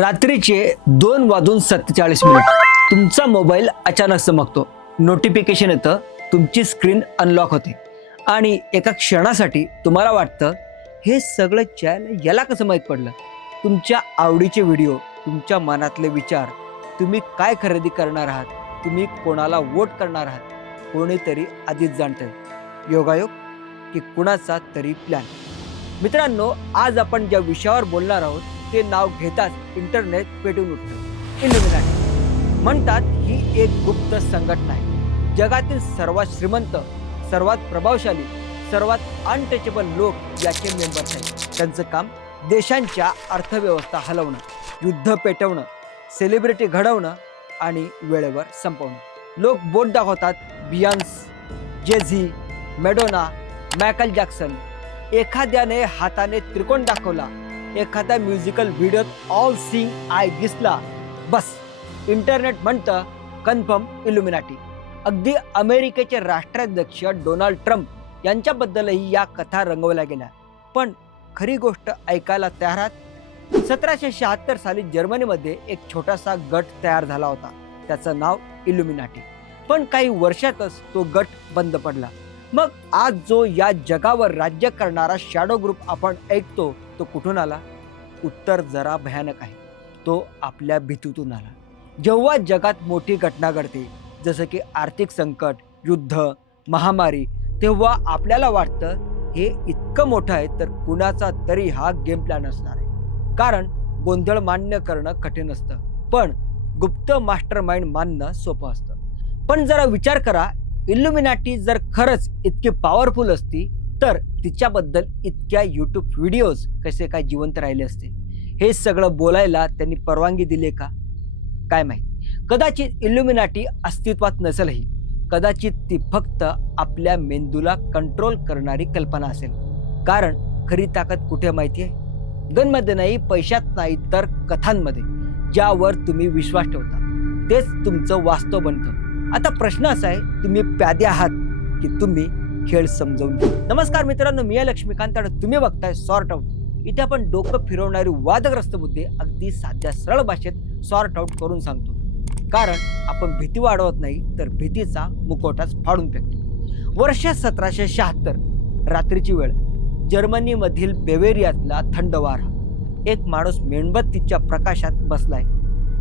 रात्रीचे 2:47 तुमचा मोबाईल अचानक चमकतो, नोटिफिकेशन येतं, तुमची स्क्रीन अनलॉक होते आणि एका क्षणासाठी तुम्हाला वाटतं हे सगळं याला कसं माहीत पडलं. तुमच्या आवडीचे व्हिडिओ, तुमच्या मनातले विचार, तुम्ही काय खरेदी करणार आहात, तुम्ही कोणाला वोट करणार आहात, कोणीतरी आधीच जाणतंय. योगायोग की कुणाचा तरी प्लॅन. मित्रांनो, आज आपण ज्या विषयावर बोलणार आहोत ते नाव घेताच इंटरनेट पेटून उठतं. इल्युमिनाटी म्हणतात ही एक गुप्त संघटना आहे. जगातील सर्वात श्रीमंत, सर्वात प्रभावशाली, सर्वात अनटचेबल लोक याचे मेंबर्स आहेत. त्यांचं काम देशांच्या अर्थव्यवस्था हलवणं, युद्ध पेटवणं, सेलिब्रिटी घडवणं आणि वेळेवर संपवणं. लोक बोट दाखवतात, बियॉन्स, जेझी, मॅडोना, मायकल जॅक्सन. एखाद्याने हाताने त्रिकोण दाखवला, एखाद्या म्युझिकल व्हिडिओत ऑल सीइंग आय दिसला, बस इंटरनेट म्हणतं कन्फर्म इल्युमिनाटी. अगदी अमेरिकेचे राष्ट्राध्यक्ष डोनाल्ड ट्रम्प यांच्याबद्दलही या कथा रंगवल्या गेल्या. पण खरी गोष्ट ऐकायला तयार आहात? 1776 साली जर्मनीमध्ये एक छोटासा गट तयार झाला होता. त्याचं नाव इल्युमिनाटी. पण काही वर्षातच तो गट बंद पडला. मग आज जो या जगावर राज्य करणारा शॅडो ग्रुप आपण ऐकतो तो कुठून आला? उत्तर जरा भयानक आहे. तो आपल्या भीतीतून आला. जेव्हा जगात मोठी घटना घडते, जसं की आर्थिक संकट, युद्ध, महामारी, तेव्हा आपल्याला वाटतं हे इतकं मोठं आहे तर कुणाचा तरी हा गेम प्लॅन असणार आहे. कारण गोंधळ मान्य करणं कठीण असतं, पण गुप्त मास्टर माइंड मानणं सोपं असतं. पण जरा विचार करा, इल्युमिनाटी जर खरंच इतकी पॉवरफुल असती तर तिच्याबद्दल इतक्या यूट्यूब व्हिडिओज कसे काय जिवंत राहिले असते? हे सगळं बोलायला त्यांनी परवानगी दिली का? काय माहीत. कदाचित इल्युमिनाटी अस्तित्वात नसेलही. कदाचित ती फक्त आपल्या मेंदूला कंट्रोल करणारी कल्पना असेल. कारण खरी ताकद कुठे माहिती आहे? गनमध्ये नाही, पैशात नाही, तर कथांमध्ये. ज्यावर तुम्ही विश्वास ठेवता तेच तुमचं वास्तव बनतं. आता प्रश्न असा आहे, तुम्ही प्यादे आहात की तुम्ही खेळ समजावून घ्या. नमस्कार मित्रांनो, मी आहे लक्ष्मीकांत आणि तुम्ही बघताय सॉर्ट आउट. इथे आपण डोकं फिरवणारी वादग्रस्त मुद्दे अगदी साध्या सरळ भाषेत सॉर्ट आउट करून सांगतो. कारण आपण भीती वाढवत नाही तर भीतीचा मुखवटाच फाडून फेकतो. वर्ष 1776, रात्रीची वेळ. जर्मनीमधील बेवेरियातला थंड वारा. एक माणूस मेणबत्तीच्या प्रकाशात बसलाय.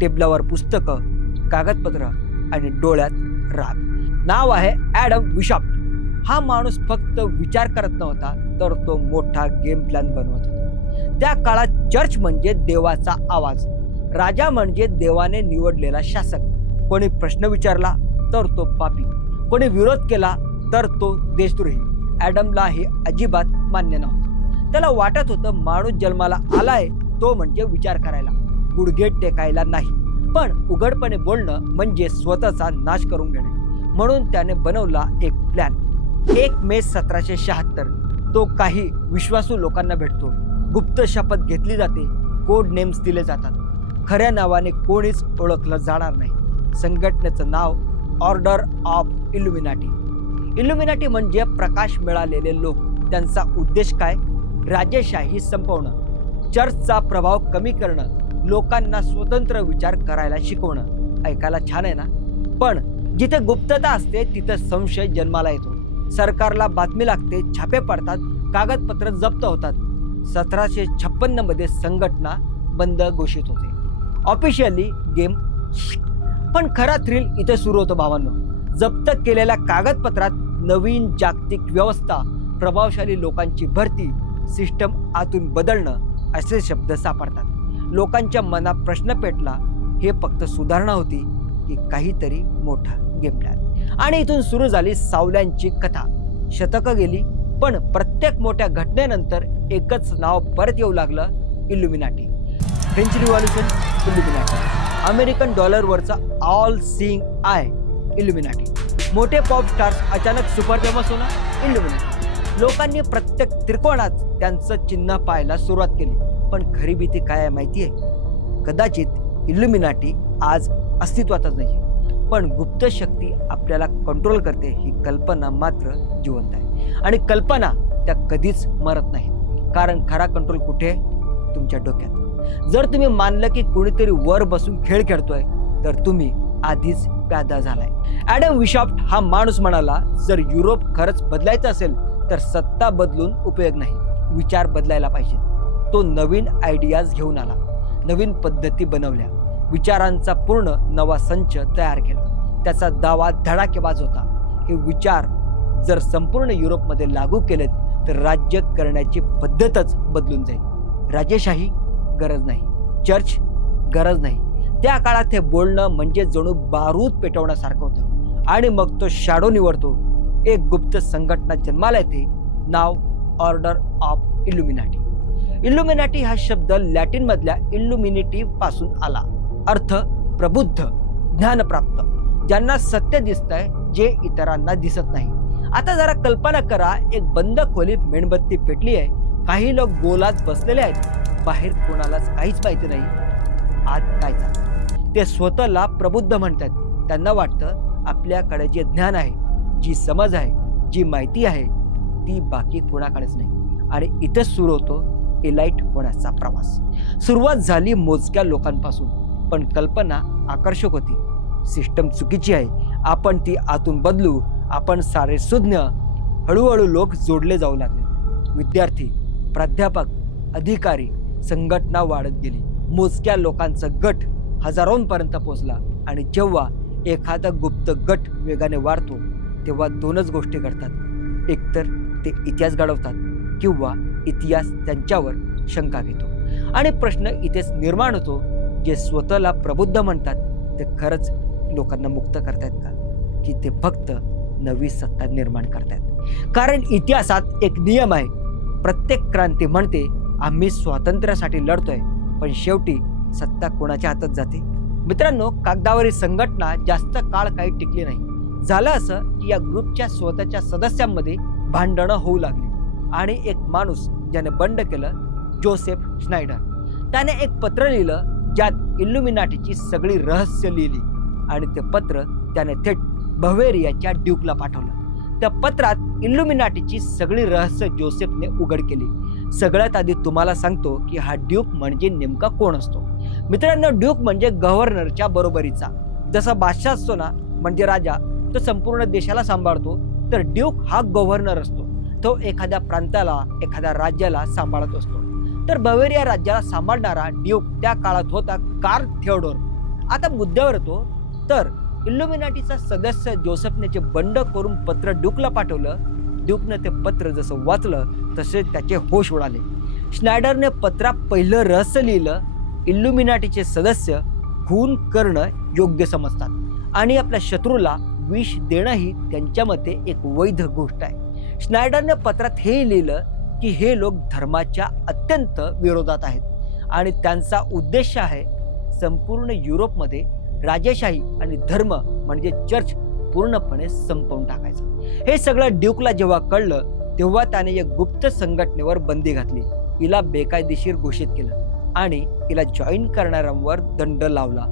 टेबलावर पुस्तकं, कागदपत्र आणि डोळ्यात राग. नाव आहे ॲडम विशाफ्ट. हा माणूस फक्त विचार करत नव्हता तर तो मोठा गेम प्लॅन बनवत होता. त्या काळात चर्च म्हणजे देवाचा आवाज, राजा म्हणजे देवाने निवडलेला शासक. कोणी प्रश्न विचारला तर तो पापी, कोणी विरोध केला तर तो देशद्रोही. ॲडमला हे अजिबात मान्य नव्हतं. त्याला वाटत होतं माणूस जन्माला आलाय तो म्हणजे विचार करायला, गुडघे टेकायला नाही. पण उघडपणे बोलणं म्हणजे स्वतःचा नाश करून घेणे. म्हणून त्याने बनवला एक प्लॅन. 1 मे 1776. तो काही विश्वासू लोकांना भेटतो. गुप्त शपथ घेतली जाते, कोड नेम्स दिले जातात. खऱ्या नावाने कोणीच ओळखलं जाणार नाही. संघटनेचं नाव ऑर्डर ऑफ इल्युमिनाटी. इल्युमिनाटी म्हणजे प्रकाश मिळालेले लोक. त्यांचा उद्देश काय? राजेशाही संपवणं, चर्चचा प्रभाव कमी करणं, लोकांना स्वतंत्र विचार करायला शिकवणं. ऐकायला छान आहे ना? पण जिथे गुप्तता असते तिथे संशय जन्माला येतो. सरकारला बातमी लागते, छापे पडतात, कागदपत्र जप्त होतात. 1756 मध्ये संघटना बंद घोषित होते. Officially game. पण खरा थ्रिल इथे सुरू होतो भावांनो. जप्त केलेल्या कागदपत्रात नवीन जागतिक व्यवस्था, प्रभावशाली लोकांची भरती, सिस्टम आतून बदलणं असे शब्द सापडतात. लोकांच्या मनात प्रश्न पेटला, हे फक्त सुधारणा होती की काहीतरी मोठा गेम प्लॅन? आणि इथून सुरू झाली सावल्यांची कथा. शतकं गेली, पण प्रत्येक मोठ्या घटनेनंतर एकच नाव परत येऊ लागलं, illuminati. French revolution, illuminati. American डॉलरवरचा ऑल सीइंग आय, इल्युमिनाटी. मोठे पॉप स्टार्स अचानक सुपर फेमस होणं, इल्युमिनाटी. लोकांनी प्रत्येक त्रिकोणात त्यांचं चिन्ह पाहायला सुरुवात केली. पण खरी भीती काय आहे माहिती आहे? कदाचित इल्युमिनाटी आज अस्तित्वातच नाही, पण गुप्त शक्ती आपल्याला कंट्रोल करते ही कल्पना मात्र जिवंत आहे. आणि कल्पना त्या कधीच मरत नाहीत. कारण खरा कंट्रोल कुठे? तुमच्या डोक्यात. जर तुम्ही मानलं की कुणीतरी वर बसून खेळ खेळतोय तर तुम्ही आधीच प्यादा झालाय. ॲडम विशॉफ्ट हा माणूस म्हणाला, जर युरोप खरंच बदलायचं असेल तर सत्ता बदलून उपयोग नाही, विचार बदलायला पाहिजे. तो नवीन आयडियाज घेऊन आला, नवीन पद्धती बनवल्या, विचारांचा पूर्ण नवा संच तयार केला. त्याचा दावा धडाकेबाज होता. हे विचार जर संपूर्ण युरोपमध्ये लागू केलेत तर राज्य करण्याची पद्धतच बदलून जाईल. राजेशाही गरज नाही, चर्च गरज नाही. त्या काळात हे बोलणं म्हणजे जणू बारूद पेटवण्यासारखं होतं. आणि मग तो शॅडो निवडतो. एक गुप्त संघटना जन्माला येते, नाव ऑर्डर ऑफ इल्युमिनाटी. इल्युमिनाटी हा शब्द लॅटिन मधल्या इल्युमिनिटी पासून आला. अर्थ प्रबुद्ध, ज्ञानप्राप्त, ज्यांना सत्य दिसतंय जे इतरांना दिसत नाही. आता जरा कल्पना करा, एक बंद खोलीत मेणबत्ती पेटली आहे, काही लोक गोलात बसलेले आहेत, बाहेर कोणालाच काहीच माहिती नाही आत काय चालतं. ते स्वतःला प्रबुद्ध म्हणतात. त्यांना वाटतं आपल्याकडे जे ज्ञान आहे, जी समज आहे, जी माहिती आहे ती बाकी कोणाकडेच नाही. आणि इथेच सुरू होतो एलाइट होण्याचा प्रवास. सुरुवात झाली मोजक्या लोकांपासून, पण कल्पना आकर्षक होती. सिस्टम चुकीची आहे, आपण ती आतून बदलू, आपण सारे सुज्ञ. हळूहळू लोक जोडले जाऊ लागले. विद्यार्थी, प्राध्यापक, अधिकारी, संघटना वाढत गेली. मोजक्या लोकांचा गट हजारोंपर्यंत पोहोचला. आणि जेव्हा एखादा गुप्त गट वेगाने वाढतो तेव्हा दोनच गोष्टी घडतात. एकतर ते इतिहास घडवतात किंवा इतिहास त्यांच्यावर शंका घेतो. आणि प्रश्न इथेच निर्माण होतो, जे स्वतःला प्रबुद्ध म्हणतात ते खरंच लोकांना मुक्त करतायत का, की ते फक्त नवी सत्ता निर्माण करतायत? कारण इतिहासात एक नियम आहे, प्रत्येक क्रांती म्हणते आम्ही स्वातंत्र्यासाठी लढतोय, पण शेवटी सत्ता कोणाच्या हातात जाते? मित्रांनो, कागदावरील संघटना जास्त काळ काही टिकली नाही. झालं असं की या ग्रुपच्या स्वतःच्या सदस्यांमध्ये भांडणं होऊ लागली. आणि एक माणूस ज्याने बंड केलं, जोसेफ श्नायडर, त्याने एक पत्र लिहिलं ज्यात इल्युमिनाटीची सगळी रहस्य लिहिली. आणि ते पत्र त्याने थेट बवेरियाच्या ड्यूकला पाठवलं. त्या पत्रात इल्युमिनाटीची सगळी रहस्य जोसेफने उघड केली. सगळ्यात आधी तुम्हाला सांगतो की हा ड्यूक म्हणजे नेमका कोण असतो. मित्रांनो, ड्यूक म्हणजे गव्हर्नरच्या बरोबरीचा. जसा बादशाह असतो ना, म्हणजे राजा, तो संपूर्ण देशाला सांभाळतो, तर ड्यूक हा गव्हर्नर असतो. तो एखाद्या प्रांताला, एखाद्या राज्याला सांभाळत असतो. तर बवेरिया राज्याला सांभाळणारा ड्यूक त्या काळात होता कार्ल थिओडोर. आता मुद्द्यावर येतो, तर इल्युमिनाटीचा सदस्य जोसेफने जे बंड करून पत्र ड्यूकला पाठवलं, ड्यूकनं ते पत्र जसं वाचलं तसे त्याचे होश उडाले. श्नायडरने पत्रात पहिलं रहस्य लिहिलं, इल्युमिनाटीचे सदस्य खून करणं योग्य समजतात आणि आपल्या शत्रूला विष देणंही त्यांच्या मते एक वैध गोष्ट आहे. श्नायडरने पत्रात हे लिहिलं की हे लोक धर्माच्या अत्यंत विरोधात आहेत आणि त्यांचा उद्देश आहे संपूर्ण युरोपमध्ये राजेशाही आणि धर्म म्हणजे चर्च पूर्णपणे संपवून टाकायचं. हे सगळं ड्यूकला जेव्हा कळलं तेव्हा त्याने एक गुप्त संघटनेवर बंदी घातली. हिला बेकायदेशीर घोषित केलं आणि हिला जॉईन करणाऱ्यांवर दंड लावला.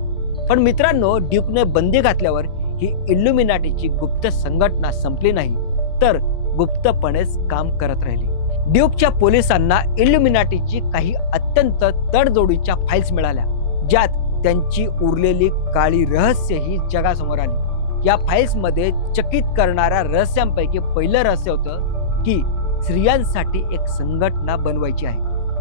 पण मित्रांनो, ड्यूकने बंदी घातल्यावर ही इल्युमिनाटीची गुप्त संघटना संपली नाही, तर गुप्तपणेच काम करत राहिली. ड्यूकच्या पोलिसांना इल्युमिनाटीची काही अत्यंत तडजोडीच्या फाईल्स मिळाल्या, ज्यात त्यांची उरलेली काळी रहस्यही जगासमोर आली. या फाईल्समध्ये चकित करणाऱ्या रहस्यांपैकी पहिलं रहस्य होतं की स्त्रियांसाठी एक संघटना बनवायची आहे.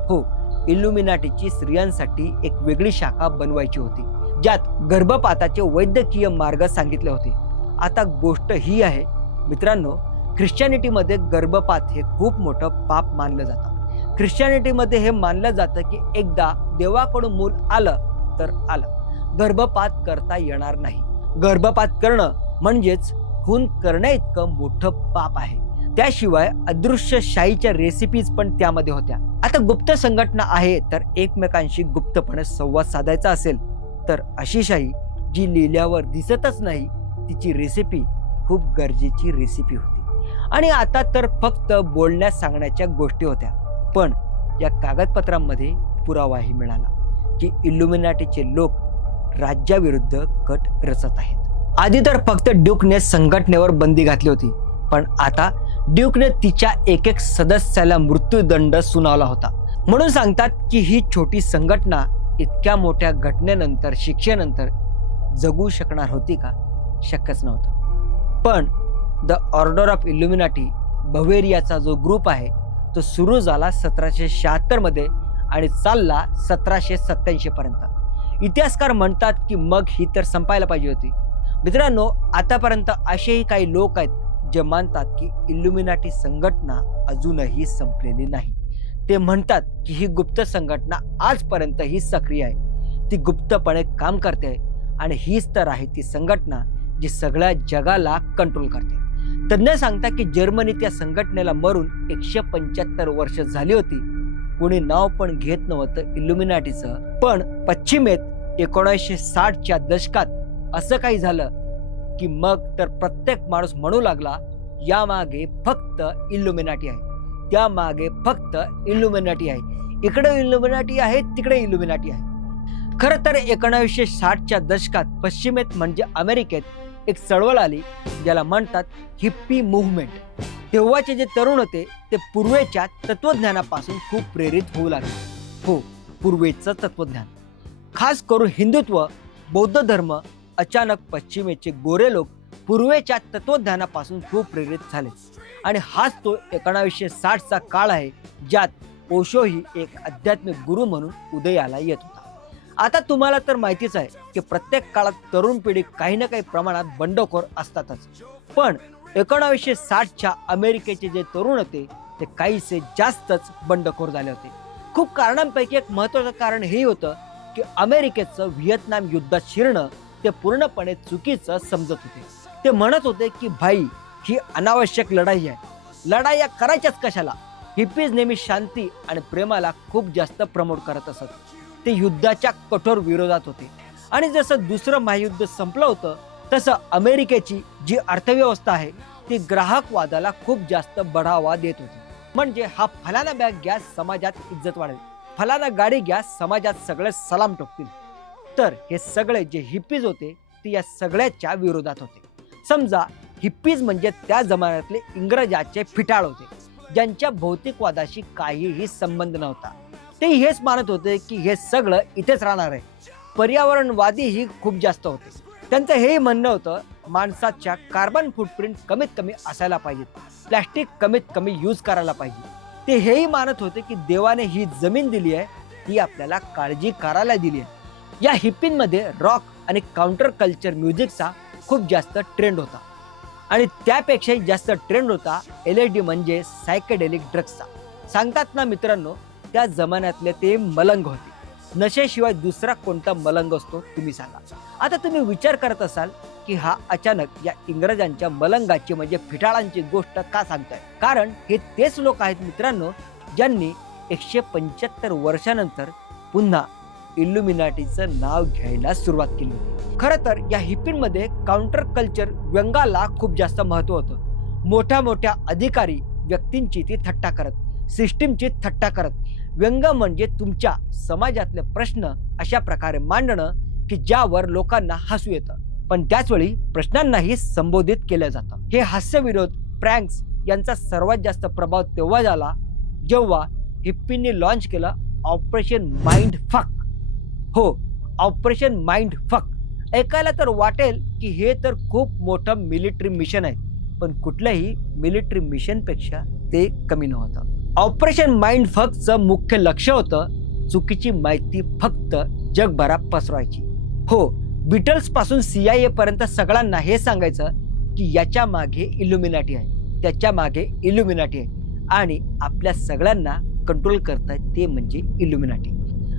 हो, इल्युमिनाटीची स्त्रियांसाठी एक वेगळी शाखा बनवायची होती, ज्यात गर्भपाताचे वैद्यकीय मार्ग सांगितले होते. आता गोष्ट ही आहे मित्रांनो, ख्रिश्चॅनिटीमध्ये गर्भपात हे खूप मोठं पाप मानलं जातं. ख्रिश्चॅनिटीमध्ये हे मानलं जातं की एकदा देवाकडून मूल आलं तर आलं, गर्भपात करता येणार नाही. गर्भपात करणं म्हणजेच खून करण्या इतकं मोठं पाप आहे. त्याशिवाय अदृश्य शाहीच्या रेसिपीज पण त्यामध्ये होत्या. आता गुप्त संघटना आहे, तर एकमेकांशी गुप्तपणे संवाद साधायचा असेल तर अशी शाही जी लिहिल्यावर दिसतच नाही, तिची रेसिपी खूप गरजेची रेसिपी होती. आणि आता तर फक्त बोलण्यास सांगण्याच्या गोष्टी होत्या, पण या कागदपत्रांमध्ये पुरावाही मिळाला की इल्युमिनाटीचे लोक राज्याविरुद्ध कट रचत आहेत. आधी तर फक्त ड्यूकने संघटनेवर बंदी घातली होती, पण आता ड्यूकने तिच्या एक सदस्याला मृत्यूदंड सुनावला होता. म्हणून सांगतात की ही छोटी संघटना इतक्या मोठ्या घटनेनंतर, शिक्षेनंतर जगू शकणार होती का? शक्यच नव्हतं. पण द ऑर्डर ऑफ इल्युमिनाटी बवेरियाचा जो ग्रुप आहे तो सुरू झाला 1776 मध्ये आणि चालला 1787 पर्यंत. इतिहासकार म्हणतात की मग ही तर संपायला पाहिजे होती. मित्रांनो, आतापर्यंत असेही काही लोक आहेत जे मानतात की इल्युमिनाटी संघटना अजूनही संपलेली नाही. ते म्हणतात की ही गुप्त संघटना आजपर्यंतही सक्रिय आहे, ती गुप्तपणे काम करते आणि हीच तर आहे ती संघटना जी सगळ्या जगाला कंट्रोल करते. तज्ञ सांगतात की जर्मनीत त्या संघटनेला मरून 175 वर्ष झाली होती. कोणी नाव पण घेत नव्हतं इल्युमिनाटीचं. पण पश्चिमेत 1960च्या दशकात असं काही झालं की मग तर प्रत्येक माणूस म्हणू लागला, यामागे फक्त इल्युमिनाटी आहे, त्यामागे फक्त इल्युमिनाटी आहे, इकडे इल्युमिनाटी आहे, तिकडे इल्युमिनाटी आहे. खरं तर 1960च्या दशकात पश्चिमेत म्हणजे अमेरिकेत एक चळवळ आली ज्याला म्हणतात हिप्पी मूव्हमेंट. तेव्हाचे जे तरुण होते ते पूर्वेच्या तत्वज्ञानापासून खूप प्रेरित होऊ लागले. हो, पूर्वेचं तत्वज्ञान, खास करून हिंदुत्व, बौद्ध धर्म. अचानक पश्चिमेचे गोरे लोक पूर्वेच्या तत्वज्ञानापासून खूप प्रेरित झाले आणि हाच तो 1960चा काळ आहे ज्यात ओशो ही एक आध्यात्मिक गुरु म्हणून उदयाला येत होता. आता तुम्हाला तर माहितीच आहे की प्रत्येक काळात तरुण पिढी काही ना काही प्रमाणात बंडखोर असतातच. पण 1960च्या अमेरिकेचे जे तरुण होते ते काहीसे जास्तच बंडखोर झाले होते. खूप कारणांपैकी एक महत्त्वाचं कारण हे होतं की अमेरिकेचं व्हिएतनाम युद्धात शिरणं ते पूर्णपणे चुकीचं समजत होते. ते म्हणत होते की भाई, ही अनावश्यक लढाई आहे, लढाया करायच्याच कशाला. हिप्पीज नेहमी शांती आणि प्रेमाला खूप जास्त प्रमोट करत असत. ते युद्धाच्या कठोर विरोधात होते आणि जसं दुसरं महायुद्ध संपलं होतं तसं अमेरिकेची जी अर्थव्यवस्था आहे ती ग्राहकवादाला खूप जास्त बढावा देत होती. म्हणजे हा फलाना बॅग घ्या, समाजात इज्जत वाढेल, फलाना गाडी घ्या, समाजात सगळे सलाम ठोकतील. तर हे सगळे जे हिप्पीज होते ते या सगळ्याच्या विरोधात होते. समजा हिप्पीज म्हणजे त्या जमान्यातले इंग्रजाचे फिटाळ होते ज्यांच्या भौतिकवादाशी काहीही संबंध नव्हता. ते हेच मानत होते की हे सगळं इथेच राहणार आहे. पर्यावरणवादीही खूप जास्त होते. त्यांचं हे म्हणणं होतं माणसाच्या कार्बन फुटप्रिंट कमीत कमी असायला पाहिजेत, प्लॅस्टिक कमीत कमी यूज करायला पाहिजे. ते हेही मानत होते की देवाने ही जमीन दिली आहे, ती आपल्याला काळजी करायला दिली आहे. या हिप्पींमध्ये रॉक आणि काउंटर कल्चर म्युझिकचा खूप जास्त ट्रेंड होता आणि त्यापेक्षाही जास्त ट्रेंड होता LSD म्हणजे सायकेडेलिक ड्रग्सचा. सांगतात ना मित्रांनो, त्या जमान्यातले ते मलंग होते. नशेशिवाय दुसरा कोणता मलंग असतो तुम्ही सांगा. आता तुम्ही विचार करत असाल की हा अचानक या इंग्रजांच्या मलंगाची म्हणजे फिटाळांची गोष्ट का सांगताय? कारण हे तेच लोक आहेत मित्रांनो ज्यांनी 175 वर्षानंतर पुन्हा इल्युमिनाटीचं नाव घ्यायला सुरुवात केली होती. खरं तर या हिप्पींमध्ये काउंटर कल्चर व्यंगाला खूप जास्त महत्त्व होतं. मोठ्या मोठ्या अधिकारी व्यक्तींची ती थट्टा करत, सिस्टीमची थट्टा करत. व्यंग म्हणजे तुमच्या समाजातले प्रश्न अशा प्रकारे मांडणं की ज्यावर लोकांना हसू येतं, पण त्याचवेळी प्रश्नांनाही संबोधित केलं जातं. हे हास्यविनोद, प्रँक्स यांचा सर्वात जास्त प्रभाव तेव्हा झाला जेव्हा हिप्पींनी लॉन्च केलं ऑपरेशन माइंड फक. हो, ऑपरेशन माइंड फक. ऐकायला तर वाटेल की हे तर खूप मोठं मिलिटरी मिशन आहे, पण कुठल्याही मिलिटरी मिशनपेक्षा ते कमी नव्हतं. ऑपरेशन माइंड फकचं मुख्य लक्ष होतं चुकीची माहिती फक्त जगभरात पसरवायची. हो, बीटल्स पासून CIA पर्यंत सगळ्यांना हे सांगायचं की याच्या मागे इल्युमिनाटी आहे, त्याच्या मागे इल्युमिनाटी आहे आणि आपल्या सगळ्यांना कंट्रोल करताय ते म्हणजे इल्युमिनाटी.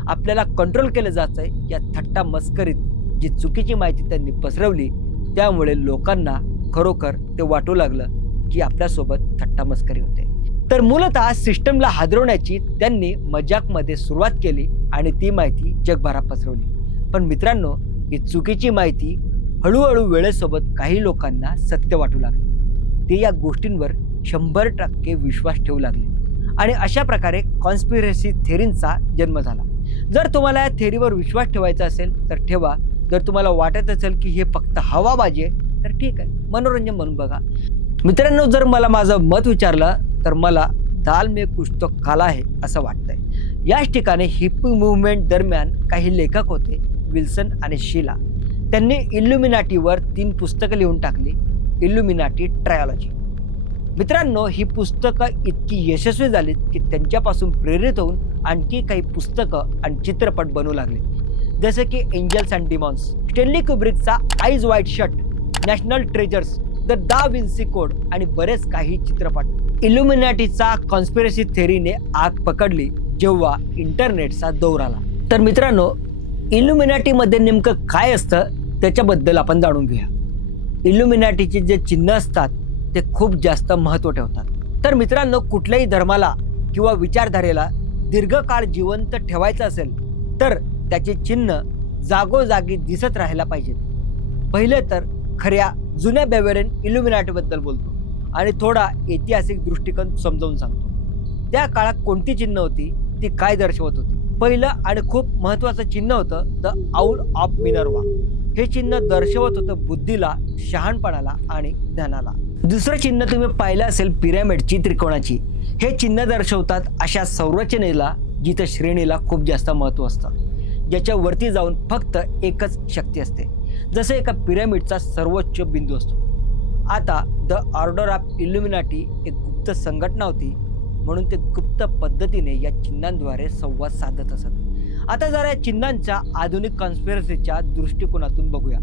आपल्याला कंट्रोल केलं जातंय. या थट्टा मस्करीत जी चुकीची माहिती त्यांनी पसरवली त्यामुळे लोकांना खरोखर ते वाटू लागलं की आपल्यासोबत थट्टा मस्करी होते. तर मूलतः सिस्टमला हादरवण्याची त्यांनी मजाकमध्ये सुरुवात केली आणि ती माहिती जगभरात पसरवली. पण मित्रांनो, ही चुकीची माहिती हळूहळू वेळेसोबत काही लोकांना सत्य वाटू लागले. ते या गोष्टींवर 100% विश्वास ठेवू लागले आणि अशा प्रकारे कॉन्स्पिरसी थेरींचा जन्म झाला. जर तुम्हाला या थेरीवर विश्वास ठेवायचा असेल तर ठेवा. जर तुम्हाला वाटत असेल की हे फक्त हवाबाजी आहे तर ठीक आहे, मनोरंजन म्हणून बघा. मित्रांनो, जर मला माझं मत विचारलं तर मला दाल में कुछ तो काला है असं वाटतंय. याच ठिकाणी हिप्पी मुवमेंट दरम्यान काही लेखक होते, विल्सन आणि शीला. त्यांनी इल्युमिनाटीवर 3 पुस्तकं लिहून टाकली, इल्युमिनाटी ट्रायोलॉजी. मित्रांनो, ही पुस्तकं इतकी यशस्वी झालीत की त्यांच्यापासून प्रेरित होऊन आणखी काही पुस्तकं आणि चित्रपट बनवू लागले, जसे की एंजल्स अँड डिमॉन्स, स्टेनली कुब्रिकचा आईज वाईट शट, नॅशनल ट्रेजर्स, द दा विन्सी कोड आणि बरेच काही चित्रपट. इल्युमिनाटीचा कॉन्स्पिरसी थेअरीने आग पकडली जेव्हा इंटरनेटचा दौर आला. तर मित्रांनो, इल्युमिनाटीमध्ये नेमकं काय असतं त्याच्याबद्दल आपण जाणून घेऊया. इल्युमिनाटीचे जे चिन्ह असतात ते खूप जास्त महत्त्व ठेवतात. तर मित्रांनो, कुठल्याही धर्माला किंवा विचारधारेला दीर्घकाळ जिवंत ठेवायचं असेल तर त्याचे चिन्ह जागोजागी दिसत राहायला पाहिजेत. पहिले तर खऱ्या जुन्या बेवेरियन इल्युमिनाटीबद्दल बोलतो आणि थोडा ऐतिहासिक दृष्टिकोन समजावून सांगतो. त्या काळात कोणती चिन्ह होती, ती काय दर्शवत होती. पहिलं आणि खूप महत्त्वाचं चिन्ह होतं द आऊल ऑफ मिनर्वा. हे चिन्ह दर्शवत होतं बुद्धीला, शहाणपणाला आणि ज्ञानाला. दुसरं चिन्ह तुम्ही पाहिलं असेल पिरॅमिडची, त्रिकोणाची. हे चिन्ह दर्शवतात अशा संरचनेला जिथं श्रेणीला खूप जास्त महत्त्व असतं, ज्याच्या वरती जाऊन फक्त एकच शक्ती असते, जसं एका पिरॅमिडचा सर्वोच्च बिंदू असतो. आता द ऑर्डर ऑफ इल्युमिनाटी एक गुप्त संघटना होती, म्हणून ते गुप्त पद्धतीने या चिन्हांद्वारे संवाद साधत असत. आता जरा या चिन्हांच्या आधुनिक कॉन्स्पिरसीच्या दृष्टिकोनातून बघूया.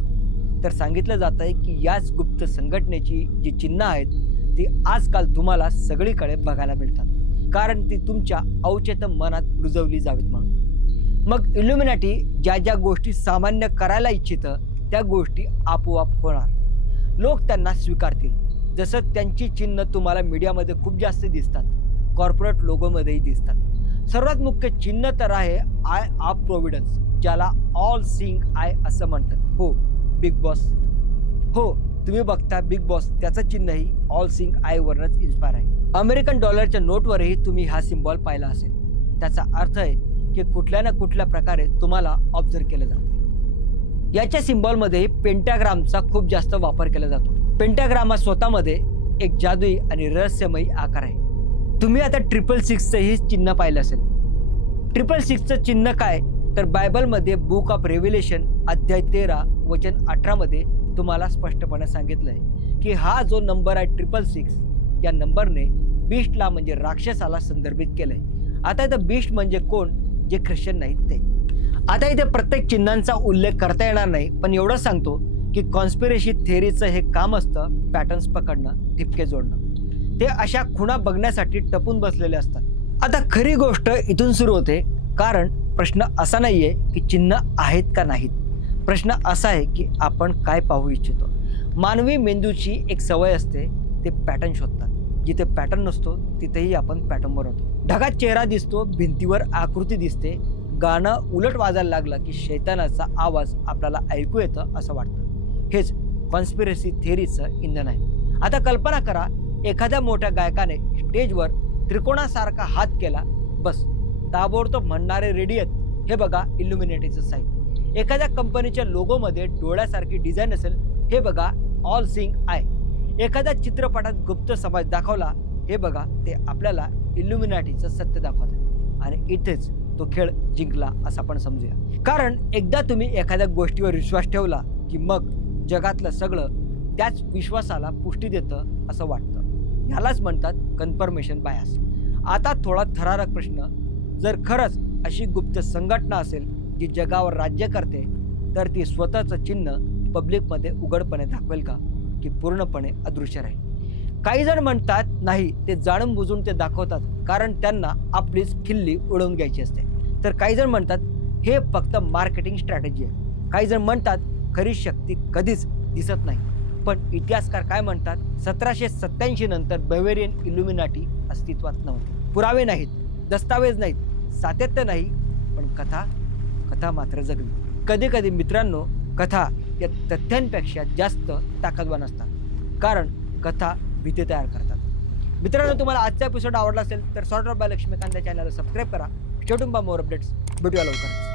तर सांगितलं जात आहे की याच गुप्त संघटनेची जी चिन्ह आहेत ती आजकाल तुम्हाला सगळीकडे बघायला मिळतात, कारण ती तुमच्या अवचेतन मनात रुजवली जावीत म्हणून. मग इल्युमिनाटी ज्या ज्या गोष्टी सामान्य करायला इच्छितं त्या गोष्टी आपोआप होणार. लोक त्यांना स्वीकारतील. जसं त्यांची चिन्ह तुम्हाला मीडियामध्ये खूप जास्त दिसतात, कॉर्पोरेट लोगोमध्येही दिसतात. सर्वात मुख्य चिन्ह तर आहे आय ऑफ प्रोव्हिडन्स, ज्याला ऑल सीइंग आय असं म्हणतात. हो, बिग बॉस. हो, तुम्ही बघता बिग बॉस, त्याचं चिन्हही ऑल सीइंग आय वरच इन्स्पायर आहे. अमेरिकन डॉलरच्या नोटवरही तुम्ही हा सिम्बॉल पाहिला असेल. त्याचा अर्थ आहे की कुठल्या ना कुठल्या प्रकारे तुम्हाला ऑब्झर्व केलं जाते. याच्या सिम्बॉलमध्ये पेंटाग्रामचा खूप जास्त वापर केला जातो. पेंटाग्राम हा स्वतःमध्ये एक जादुई आणि रहस्यमयी आकार आहे. तुम्ही आता 666चं हे चिन्ह पाहिलं असेल. 666चं चिन्ह काय, तर बायबलमध्ये बुक ऑफ रेव्हिलेशन अध्याय 13 वचन 18 मध्ये तुम्हाला स्पष्टपणे सांगितलंय की हा जो नंबर आहे 666, या नंबरने बीस्टला म्हणजे राक्षसाला संदर्भित केलंय. आता इथं बीस्ट म्हणजे कोण, जे ख्रिश्चन नाहीत ते. आता इथे प्रत्येक चिन्हांचा उल्लेख करता येणार नाही, पण एवढं सांगतो की कॉन्स्पिरसी थेअरीचं हे काम असतं पॅटर्न्स पकडणं, ठिपके जोडणं. ते अशा खुणा बघण्यासाठी टपून बसलेले असतात. आता खरी गोष्ट इथून सुरू होते, कारण प्रश्न असा नाहीये की चिन्ह आहेत का नाहीत. प्रश्न असा आहे की आपण काय पाहू इच्छितो. मानवी मेंदूची एक सवय असते, ते पॅटर्न शोधतात. जिथे पॅटर्न नसतो तिथेही आपण पॅटर्न बनवतो. ढगात चेहरा दिसतो, भिंतीवर आकृती दिसते, गाणं उलट वाजायला लागलं की शैतानाचा आवाज आपल्याला ऐकू येतं असं वाटतं. हेच कॉन्स्पिरसी थेअरीचं इंधन आहे. आता कल्पना करा, एखाद्या मोठ्या गायकाने स्टेजवर त्रिकोणासारखा हात केला, बस ताबडतोब म्हणणारे रेडी आहेत, हे बघा इल्युमिनेटीचं साईन. एखाद्या कंपनीच्या लोगोमध्ये डोळ्यासारखी डिझाईन असेल, हे बघा ऑल सीइंग आय. एखाद्या चित्रपटात गुप्त समाज दाखवला, हे बघा ते आपल्याला इल्युमिनाटीचं सत्य दाखवत आहे. आणि इथेच तो खेळ जिंकला असं आपण समजूया. कारण एकदा तुम्ही एखाद्या गोष्टीवर विश्वास ठेवला की मग जगातलं सगळं त्याच विश्वासाला पुष्टी देतं असं वाटतं. ह्यालाच म्हणतात कन्फर्मेशन बायस. आता थोडा थरारक प्रश्न, जर खरंच अशी गुप्त संघटना असेल जी जगावर राज्य करते, तर ती स्वतःचं चिन्ह पब्लिकमध्ये उघडपणे दाखवेल का, की पूर्णपणे अदृश्य राहील? काही जण म्हणतात नाही, ते जाणून बुजून ते दाखवतात, कारण त्यांना आपलीच खिल्ली उडवून घ्यायची असते. तर काही जण म्हणतात हे फक्त मार्केटिंग स्ट्रॅटेजी आहे. काही जण म्हणतात खरी शक्ती कधीच दिसत नाही. पण इतिहासकार काय म्हणतात, 1787 नंतर बेवेरियन इल्युमिनाटी अस्तित्वात नव्हती. पुरावे नाहीत, दस्तावेज नाहीत, सातत्य नाही, पण कथा मात्र जगली. कधी कधी मित्रांनो, कथा या तथ्यांपेक्षा जास्त ताकदवान असतात, कारण कथा भीती तयार करतात. मित्रांनो, तुम्हाला आजचा एपिसोड आवडला असेल तर सॉर्ट ऑफ बाय लक्ष्मीकांत या चॅनलला सबस्क्राईब करा. Stay tuned for more updates. भेटूया लवकरच.